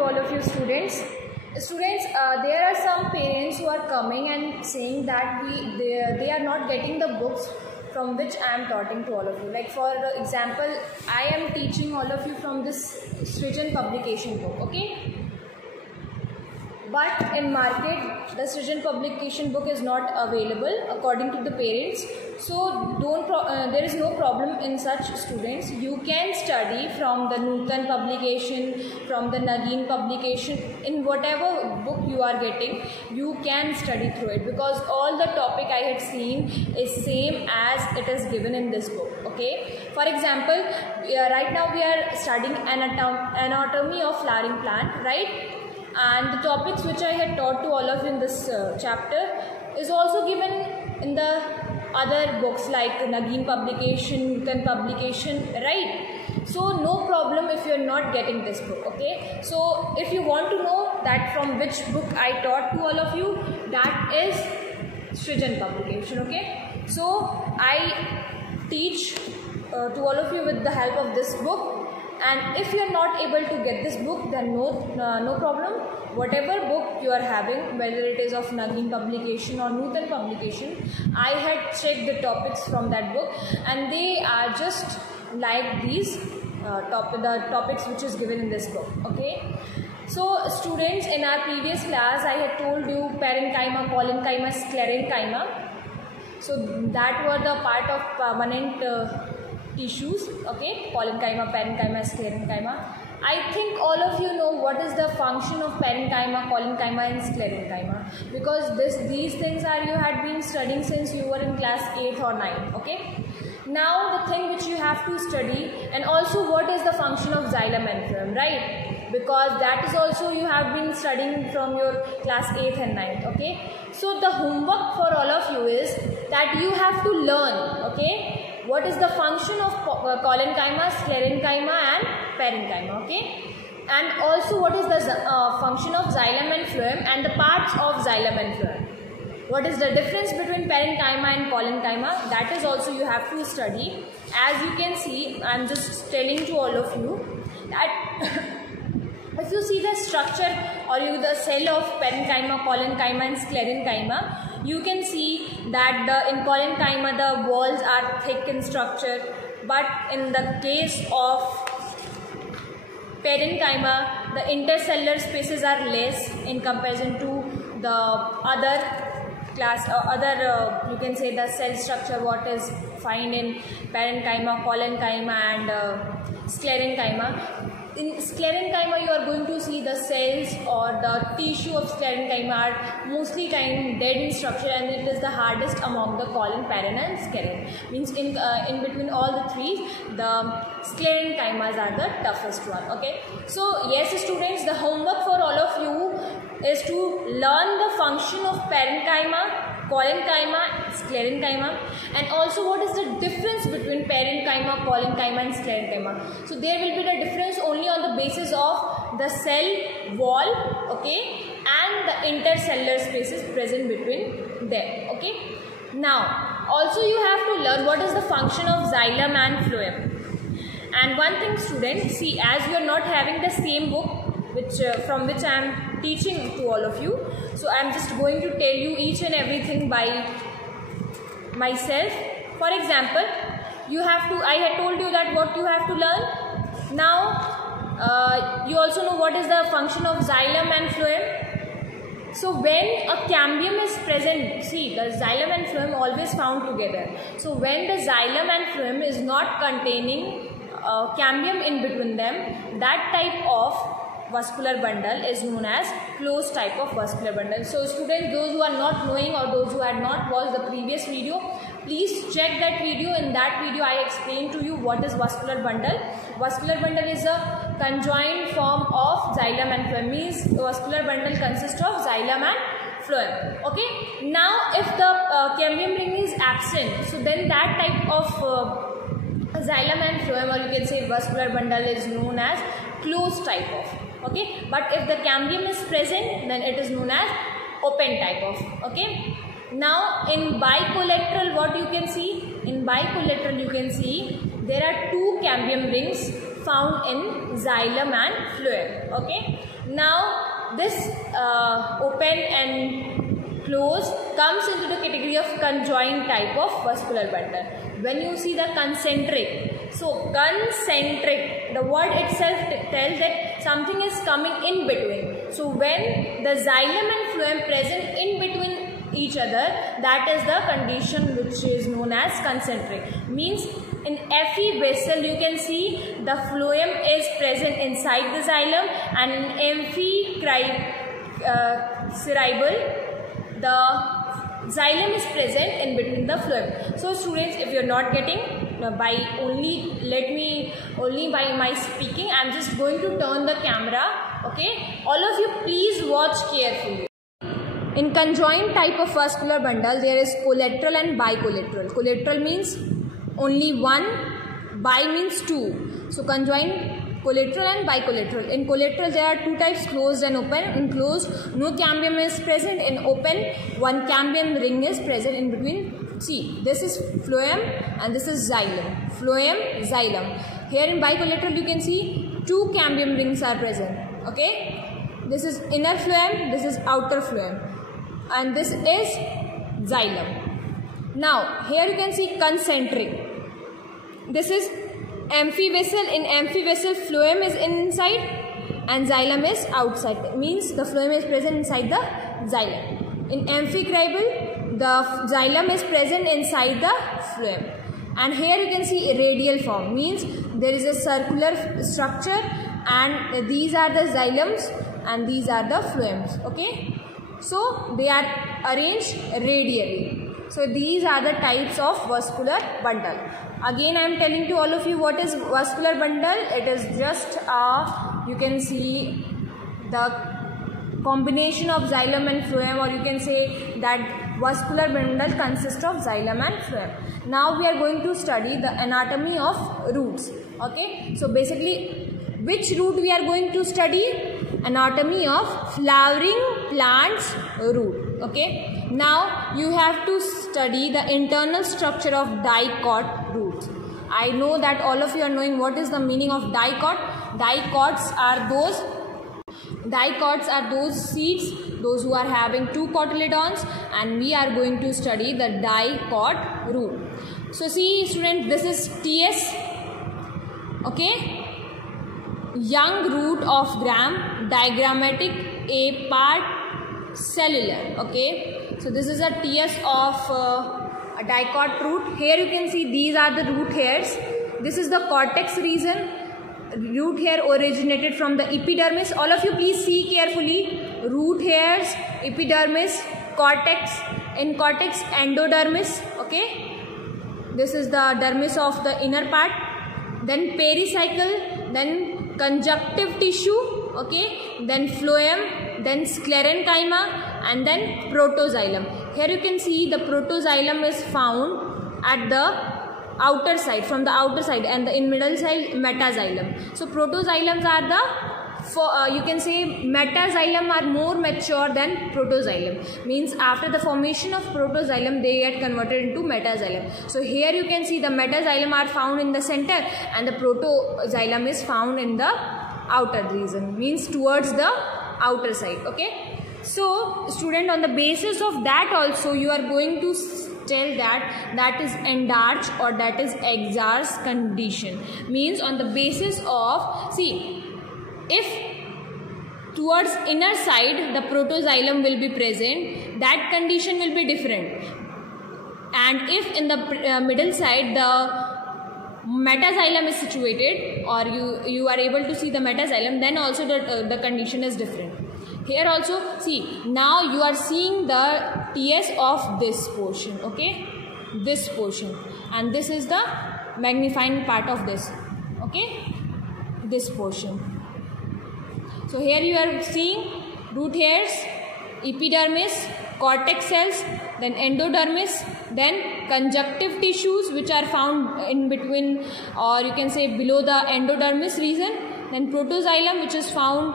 to all of you students. There are some parents who are coming and saying that they are not getting the books from which I am teaching to all of you. Like for example, I am teaching all of you from this Srijan publication book, okay? But in market, the Srijan publication book is not available according to the parents. So there is no problem in such students. You can study from the Nutan publication, from the Nagin publication, in whatever book you are getting, you can study through it, because all the topic I had seen is same as it is given in this book, okay? For example, right now we are studying anatomy of flowering plant, right? And the topics which I had taught to all of you in this chapter is also given in the other books like Nagin publication, Nutan publication, right? So no problem if you are not getting this book, okay? So if you want to know that from which book I taught to all of you, that is Srijan publication, okay? So I teach to all of you with the help of this book. And if you are not able to get this book, then no problem. Whatever book you are having, whether it is of Nagin publication or Nutan publication, I had checked the topics from that book, and they are just like these the topics which is given in this book, okay? So students, in our previous class, I had told you parenchyma, collenchyma, sclerenchyma. So that were the part of permanent tissues, okay? Collenchyma, parenchyma, sclerenchyma. I think all of you know what is the function of parenchyma, collenchyma and sclerenchyma, because these things you had been studying since you were in class 8 or 9, okay? Now the thing which you have to study, and also what is the function of xylem and phloem, right? Because that is also you have been studying from your class 8th and 9th, okay? So the homework for all of you is that you have to learn, okay? What is the function of collenchyma, sclerenchyma and parenchyma, okay? And also what is the function of xylem and phloem and the parts of xylem and phloem. What is the difference between parenchyma and collenchyma? That is also you have to study. As you can see, I am just telling to all of you that if you see the structure or the cell of parenchyma, collenchyma and sclerenchyma, you can see that in collenchyma the walls are thick in structure, but in the case of parenchyma, the intercellular spaces are less in comparison to the other class, you can say the cell structure what is found in parenchyma, collenchyma and sclerenchyma. In sclerenchyma, you are going to see the cells or the tissue of sclerenchyma are mostly time dead in structure, and it is the hardest among the collen, paren and scleren. Means in between all the three, the sclerenchymas are the toughest one, okay? So yes students, the homework for all of you is to learn the function of parenchyma, collenchyma, sclerenchyma, and also what is the difference between parenchyma, collenchyma and sclerenchyma. So there will be the difference only on the basis of the cell wall, okay, and the intercellular spaces present between them, okay. Now also you have to learn what is the function of xylem and phloem. And one thing students, see, as you are not having the same book from which I am teaching to all of you, so I am just going to tell you each and everything by myself. For example, I had told you that what you have to learn. Now you also know what is the function of xylem and phloem. So when a cambium is present, see, the xylem and phloem always found together. So when the xylem and phloem is not containing cambium in between them, that type of vascular bundle is known as closed type of vascular bundle. So students, those who are not knowing or those who had not watched the previous video, please check that video. In that video I explained to you what is vascular bundle. Vascular bundle is a conjoined form of xylem and phloem, means vascular bundle consists of xylem and phloem, okay. Now if the cambium ring is absent, so then that type of xylem and phloem, or you can say vascular bundle, is known as closed type of, okay. But if the cambium is present, then it is known as open type of, okay. Now in bicollateral, what you can see? In bicollateral you can see there are two cambium rings found in xylem and phloem. Okay. Now this open and closed comes into the category of conjoined type of vascular bundle. When you see the concentric, so concentric, the word itself tells that something is coming in between. So when the xylem and phloem present in between each other, that is the condition which is known as concentric. Means in Fe vessel you can see the phloem is present inside the xylem, and in Amphi cerebral the xylem is present in between the phloem. So students, if you are not getting by my speaking, I am just going to turn the camera. Okay, all of you please watch carefully. In conjoined type of vascular bundle, there is collateral and bicollateral. Collateral means only one, bi means two. So conjoined collateral and bicollateral. In collateral there are two types, closed and open. In closed, no cambium is present. In open, one cambium ring is present in between. See, this is phloem and this is xylem. Phloem, xylem. Here in bicollateral you can see two cambium rings are present. Okay, this is inner phloem, this is outer phloem, and this is xylem. Now here you can see concentric. This is Amphi vessel. In Amphi vessel, phloem is inside and xylem is outside. It means the phloem is present inside the xylem. In amphicribal, the xylem is present inside the phloem. And here you can see radial form, means there is a circular structure, and these are the xylems and these are the phloems. Okay, so they are arranged radially. So these are the types of vascular bundle. Again I am telling to all of you what is vascular bundle. It is just you can see the combination of xylem and phloem, or you can say that vascular bundle consists of xylem and phloem. Now we are going to study the anatomy of roots. Okay, so basically which root we are going to study? Anatomy of flowering plants root. Okay, now you have to study the internal structure of dicot roots. I know that all of you are knowing what is the meaning of dicot. Dicots are those seeds, those who are having two cotyledons, and we are going to study the dicot root. So see students, this is TS. Okay, young root of gram, diagrammatic, a part cellular. Okay, so this is a TS of a dicot root. Here you can see these are the root hairs. This is the cortex region. Root hair originated from the epidermis. All of you please see carefully. Root hairs, epidermis, cortex. In cortex, endodermis. Okay, this is the dermis of the inner part. Then pericycle, then conjunctive tissue. Okay, then phloem, then sclerenchyma, and then protoxylem. Here you can see the protoxylem is found at the outer side, from the outer side, and the in middle side metaxylem. So protoxylems are the you can say metaxylem are more mature than protoxylem. Means after the formation of protoxylem they get converted into metaxylem. So here you can see the metaxylem are found in the center and the protoxylem is found in the outer region, means towards the outer side. Okay, so student, on the basis of that also you are going to tell that is endarch or that is exarch condition. Means on the basis of, see, if towards inner side the protoxylem will be present, that condition will be different, and if in the middle side the metaxylem is situated, or you are able to see the metaxylem, then also the condition is different. Here also, see, now you are seeing the TS of this portion. Okay, this portion, and this is the magnifying part of this. Okay, this portion. So here you are seeing root hairs, epidermis, cortex cells, then endodermis, then conjunctive tissues which are found in between, or you can say below the endodermis region, then protoxylem which is found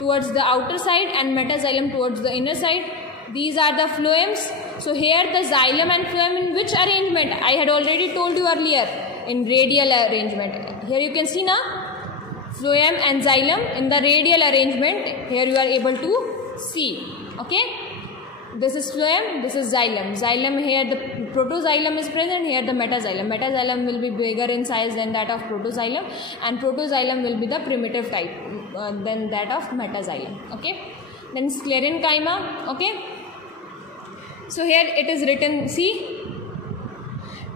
towards the outer side, and metaxylem towards the inner side. These are the phloems. So here the xylem and phloem in which arrangement? I had already told you earlier, in radial arrangement. Here you can see now, phloem and xylem in the radial arrangement. Here you are able to see. Okay, this is phloem, this is xylem. Xylem, here the protoxylem is present, here the metaxylem. Metaxylem will be bigger in size than that of protoxylem, and protoxylem will be the primitive type than that of metaxylem. Okay, then sclerenchyma. Okay, so here it is written, see,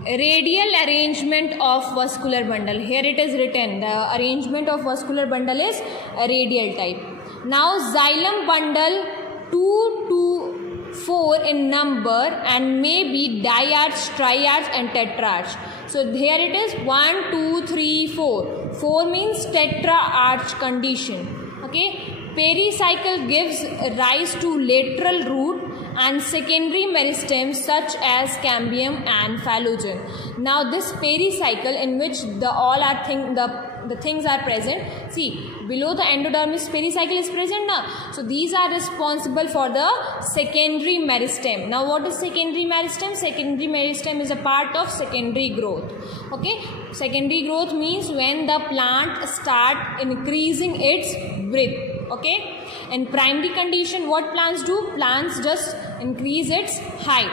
radial arrangement of vascular bundle. Here it is written, the arrangement of vascular bundle is a radial type. Now xylem bundle 2 to 4 in number and may be diarch, triarch and tetrarch. So here it is 1, 2, 3, 4. 4 means tetrarch condition. Okay, pericycle gives rise to lateral root and secondary meristems such as cambium and phloem. Now this pericycle in which the things are present. See, below the endodermis pericycle is present now. So these are responsible for the secondary meristem. Now what is secondary meristem? Secondary meristem is a part of secondary growth. Okay, secondary growth means when the plant start increasing its breadth. Okay, in primary condition, what plants do? Plants just increase its height.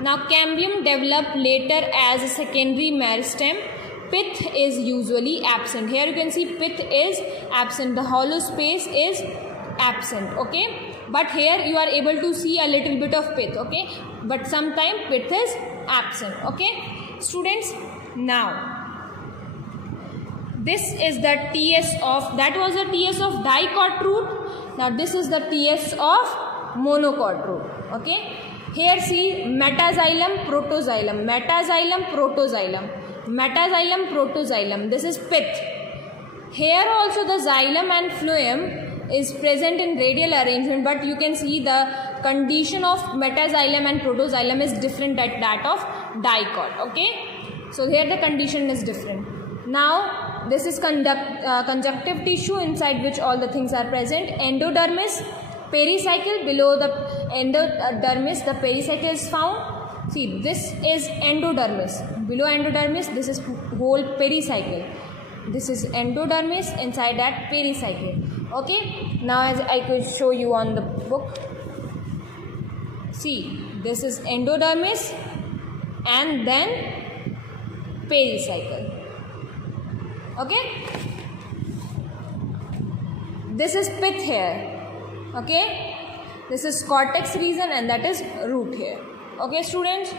Now cambium develop later as a secondary meristem. Pith is usually absent. Here you can see pith is absent. The hollow space is absent. Okay, but here you are able to see a little bit of pith. Okay, but sometimes pith is absent. Okay, students, now this is the TS of, that was the TS of dicot root. Now this is the TS of monocot root. Okay, here see metaxylem, protoxylem, metaxylem, protoxylem, metaxylem, protoxylem. This is pith. Here also the xylem and phloem is present in radial arrangement, but you can see the condition of metaxylem and protoxylem is different than that of dicot. Okay, so here the condition is different. Now this is conjunctive tissue inside which all the things are present. Endodermis, pericycle. Below the endodermis the pericycle is found. See, this is endodermis. Below endodermis this is whole pericycle. This is endodermis, inside that pericycle. Okay, now as I could show you on the book. See, this is endodermis and then pericycle. Okay, this is pith here. Okay, this is cortex region and that is root here. Okay, students,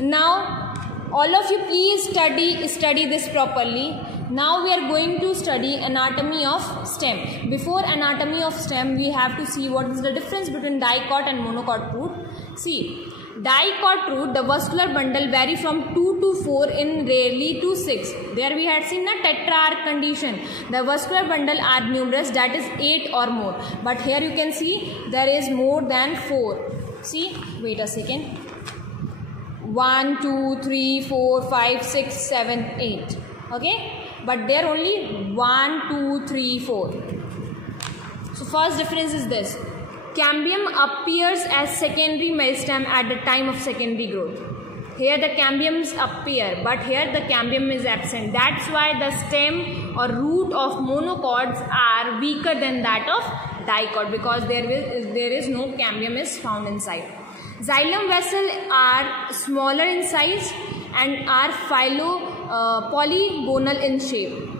now all of you please study this properly. Now we are going to study anatomy of stem. Before anatomy of stem, we have to see what is the difference between dicot and monocot root. See, dicot root, the vascular bundle vary from 2 to 4 in rarely to 6. There we had seen the tetrarch condition. The vascular bundle are numerous, that is 8 or more. But here you can see there is more than 4. See, wait a second. 1, 2, 3, 4, 5, 6, 7, 8. Okay, but there only 1, 2, 3, 4. So first difference is this. Cambium appears as secondary meristem at the time of secondary growth. Here the cambiums appear, but here the cambium is absent. That's why the stem or root of monocots are weaker than that of dicot, because there is no cambium is found inside. Xylem vessels are smaller in size and are polygonal in shape.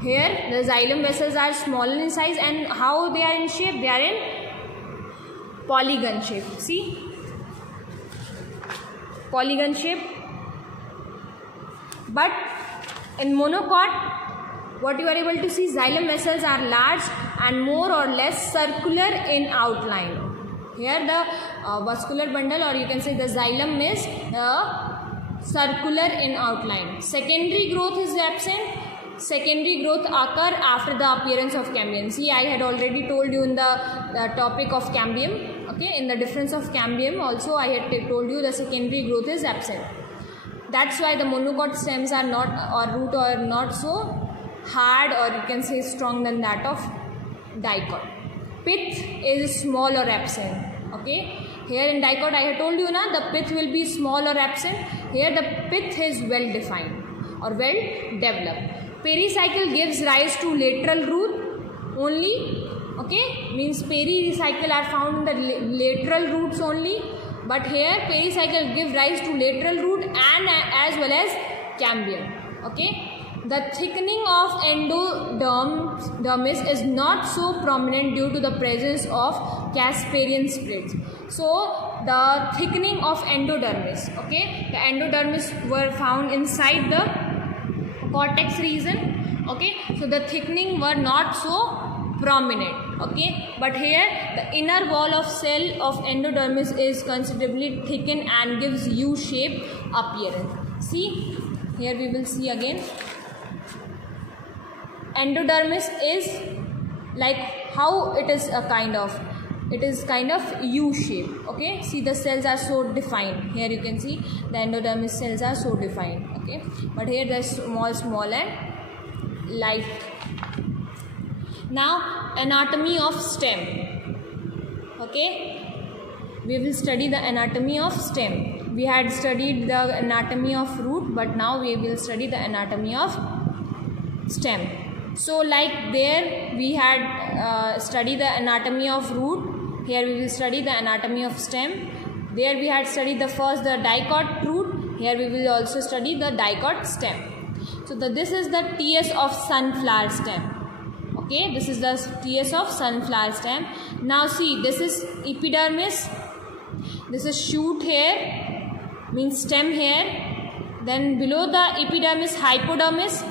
Here the xylem vessels are smaller in size, and how they are in shape? They are in polygon shape. See, polygon shape. But in monocot, what you are able to see, xylem vessels are large and more or less circular in outline. Here the vascular bundle, or you can say the xylem, is circular in outline. Secondary growth is absent. Secondary growth occur after the appearance of cambium. See, I had already told you in the topic of cambium. Okay, in the difference of cambium also I had told you the secondary growth is absent. That's why the monocot stems are not, or root are not so hard, or you can say strong than that of dicot. Pith is small or absent. Okay, here in dicot I had told you na, the pith will be small or absent. Here the pith is well defined or well developed. Pericycle gives rise to lateral root only. Okay, means pericycle are found in the lateral roots only, but here pericycle give rise to lateral root and as well as cambium. Okay, the thickening of endodermis is not so prominent due to the presence of Casparian splits. So the thickening of endodermis, okay, the endodermis were found inside the cortex region. Okay, so the thickening were not so prominent. Okay, but here the inner wall of cell of endodermis is considerably thickened and gives U-shaped appearance. See, here we will see again. Endodermis is like how it is a kind of, it is kind of U-shape. Okay, see the cells are so defined. Here you can see the endodermis cells are so defined. Okay, but here they are small and light. Now anatomy of stem. Okay, we will study the anatomy of stem. We had studied the anatomy of root, but now we will study the anatomy of stem. So like there we had studied the anatomy of root, here we will study the anatomy of stem. There we had studied the first the dicot root, here we will also study the dicot stem. So this is the TS of sunflower stem. Okay, this is the TS of sunflower stem. Now see, this is epidermis, this is shoot hair, means stem hair, then below the epidermis hypodermis,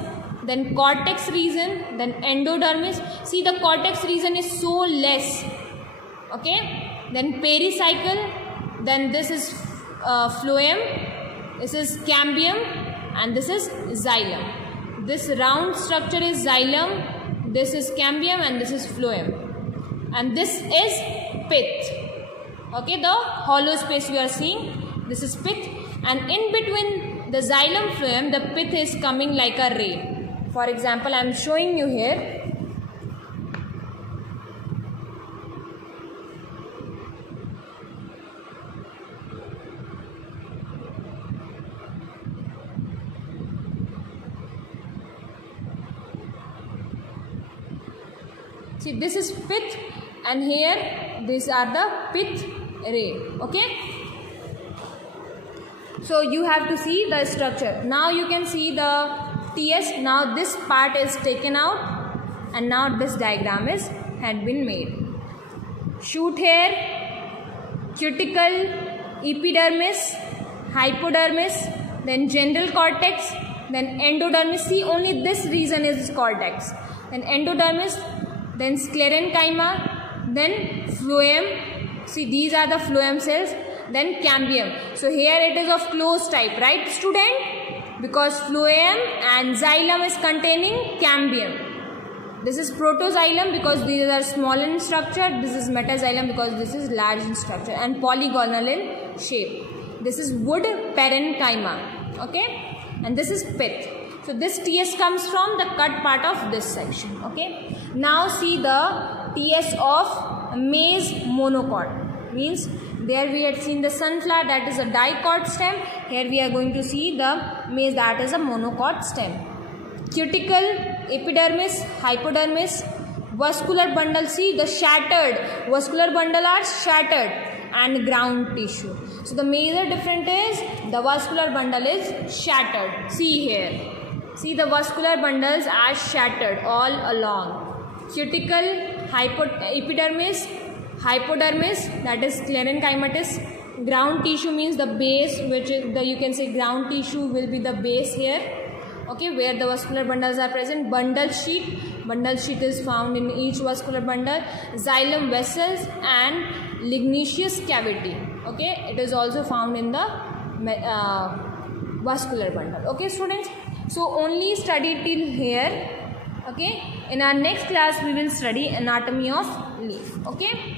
then cortex region, then endodermis. See the cortex region is so less. Okay, then pericycle, then this is phloem, this is cambium, and this is xylem. This round structure is xylem, this is cambium, and this is phloem, and this is pith. Okay, the hollow space you are seeing, this is pith, and in between the xylem phloem the pith is coming like a ray. For example, I am showing you here. See, this is pith, and here these are the pith ray. Okay, so you have to see the structure. Now you can see the TS. Now this part is taken out, and now this diagram had been made. Shoot hair, cuticle, epidermis, hypodermis, then general cortex, then endodermis. See, only this region is cortex. Then endodermis, then sclerenchyma, then phloem. See, these are the phloem cells. Then cambium. So here it is of closed type, right, student? Because phloem and xylem is containing cambium. This is protoxylem because these are small in structure. This is metaxylem because this is large in structure and polygonal in shape. This is wood parenchyma. Okay, and this is pith. So this TS comes from the cut part of this section. Okay. Now see the TS of maize monocot. Means there we had seen the sunflower, that is a dicot stem. Here we are going to see the maize, that is a monocot stem. Cuticle, epidermis, hypodermis, vascular bundle. See the shattered vascular bundle are shattered, and ground tissue. So the major difference is the vascular bundle is shattered. See here. See the vascular bundles are shattered all along. Cuticle, epidermis, hypodermis, that is sclerenchymatous. Ground tissue means the base, which is the, you can say ground tissue will be the base here. Okay, where the vascular bundles are present. Bundle sheet is found in each vascular bundle. Xylem vessels and ligneous cavity. Okay, it is also found in the vascular bundle. Okay, students. So only study till here. Okay, in our next class we will study anatomy of leaf. Okay.